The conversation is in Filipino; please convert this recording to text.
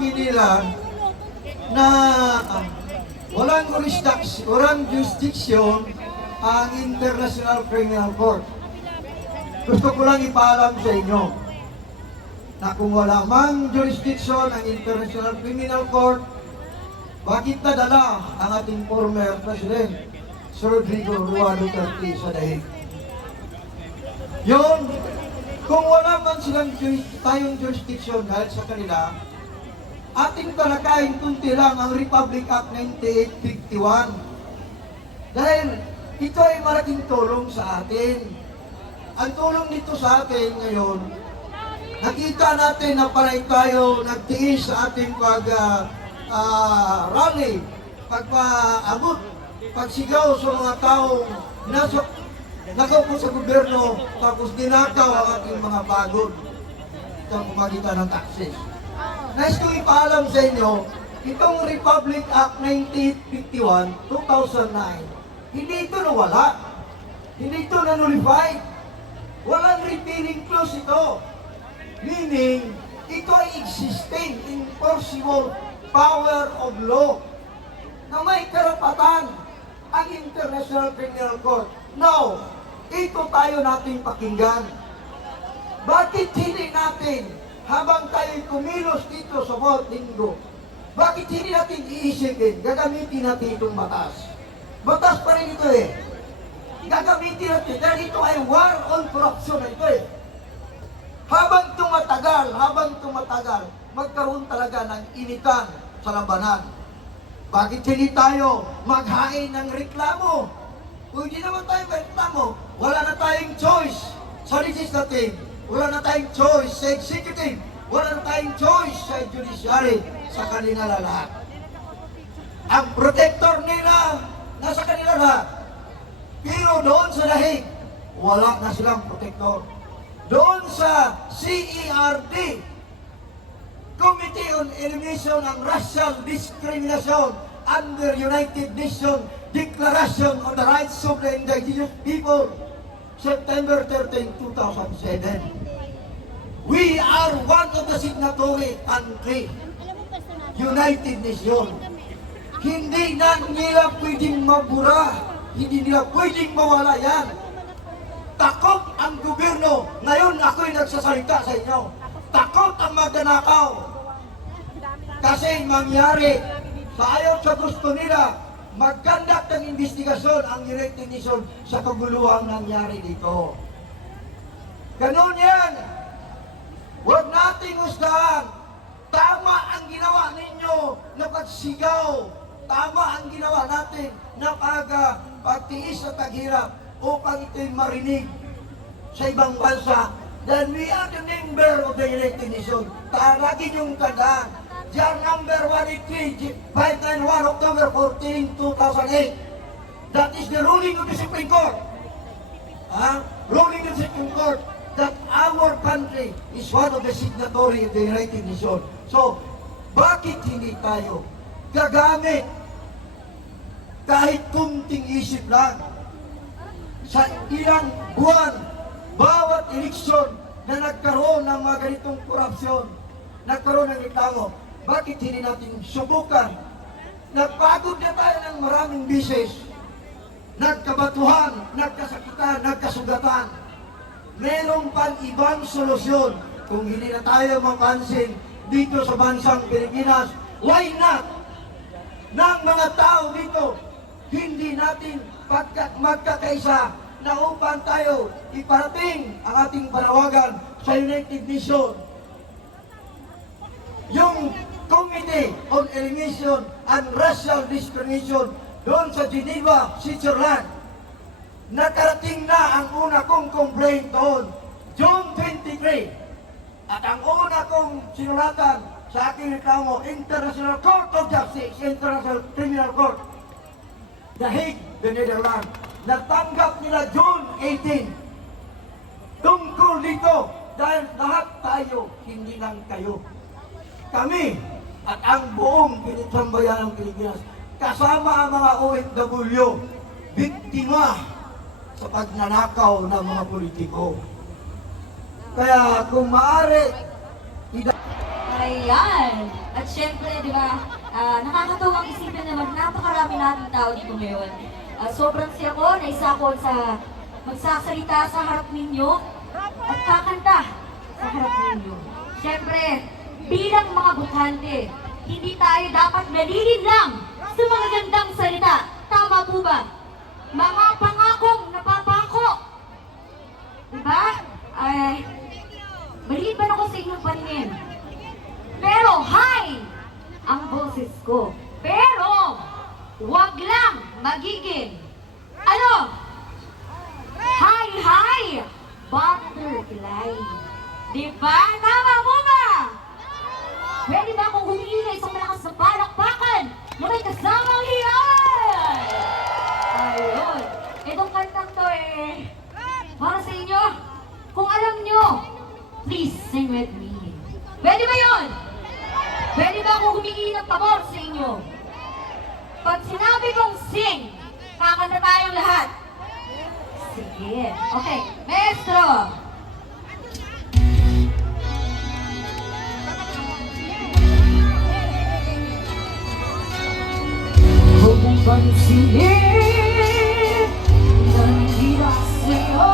sinasabi nila na walang jurisdiction ang International Criminal Court. Gusto ko lang ipaalam sa inyo na kung wala mang jurisdiction ang International Criminal Court, bakit nadala ang ating former President, Sir Rodrigo Roa Duterte sa dahig? Yun, kung wala man silang tayong jurisdiction dahil sa kanila, ating talakayin kunti lang ang Republic Act 9851. Dahil ito ay malaking tulong sa atin. Ang tulong nito sa atin ngayon, nakita natin na palay tayo nagtiis sa ating rally, pagpaabot, pagsigaw sa mga taong nakaupo sa gobyerno, tapos dinakaw ang ating mga pagod sa pamagitan ng taxes. Nais kong ipaalam sa inyo, itong Republic Act 1951, 2009, hindi ito nawala. Hindi ito na-nullified. Walang repealing clause ito. Meaning, ito ay existing, enforceable power of law na may karapatan ang International Criminal Court. Now, ito tayo nating pakinggan. Bakit hindi natin, habang tayo'y kumilos dito sa bawat linggo, bakit hindi natin iisipin, gagamitin natin itong batas? Batas pa rin ito eh. Gagamitin natin, dahil ito ay war on corruption na ito eh. Habang tumatagal, magkaroon talaga ng initan sa labanan. Bakit hindi tayo maghain ng reklamo? Kung hindi naman tayo reklamo, wala na tayong choice sa legislative, wala na tayong choice sa executive, wala na tayong choice sa judiciary, sa kanila lahat. Ang protector nila, nasa kanila lahat. Pero doon sa dahig, wala na silang protector. Doon sa CERD, Committee on Elimination ng Racial Discrimination under United Nations Declaration on the Rights of the Indigenous People, September 13, 2007. We are one of the signatory country, United Nations. Hindi na nila pwedeng mabura, hindi nila pwedeng mawala yan. Takot ang gobyerno. Ngayon ako'y nagsasalita sa inyo. Takot ang magnanakaw. Kasi mangyari, sa ayaw sa gusto nila, magkandak ng investigasyon ang United Nations sa kaguluhang nangyari dito. Ganun yan. Huwag nating husgahan. Tama ang ginawa ninyo na pagsigaw. Tama ang ginawa natin na pagtiis at taghirap upang ito'y marinig sa ibang bansa. Then we are the member of the United Nations. Lagi niyong tandaan. Diyan number 183-591 October 14, 2008. That is the ruling of the Supreme Court. Ruling of the Supreme Court that our country is one of the signatory of the United Nations. So, bakit hindi tayo gagamit kahit kunting isip lang sa ilang buwan, bawat eleksyon na nagkaroon ng mga ganitong korupsyon, nagkaroon ng reklamo, bakit hindi natin subukan? Nagpagod na tayo ng maraming bisis, nagkabatuhan, nagkasakitan, nagkasugatan. Meron pang ibang solusyon. Kung hindi na tayo mapansin dito sa bansang Pilipinas, why not? Ng mga tao dito, hindi natin magkakaisa na upang tayo iparating ang ating panawagan sa United Nations. Yung Committee on Elimination and Racial Discrimination doon sa Geneva, Switzerland, nakarating na ang una kong complaint doon, June 23. At ang una kong sinulatan sa aking reklamo, International Court of Justice, International Criminal Court, The Hague, the Netherlands. Natanggap nila June 18. Tungkol dito, dahil lahat tayo, hindi lang kayo. Kami at ang buong sambayan ng Pilipinas, kasama ang mga OFW, biktima sa pagnanakaw ng mga politiko. Kaya kung maaari, Ayan. At syempre, di ba, nakakatuwang isipin naman, napakarami nating tao dito ngayon. Sobrang siya ko na isa ko sa magsasalita sa harap ninyo at kakanta sa harap ninyo. Syempre, bilang mga bukante, hindi tayo dapat nalilin lang sa mga gandang salita. Tama po ba? Mga pangakong napapako. Diba? Maliit ba ako sa inyong paningin? Pero high ang boses ko. Pero wag lang magiging ano? High butterfly. Diba? Tama mo ba? Pwede ba akong humingi na isang malakas na palakpakan na may kasamang hiyay? Ayun. Itong kantang to para sa inyo. Kung alam nyo, please sing with me. Pwede ba yun? Pwede ba akong humingi ng pabor sa inyo? Pag sinabi kong sing, kakanta tayong lahat. Sige. Okay. Maestro. Huwag mong pansinin na hindi na sa'yo.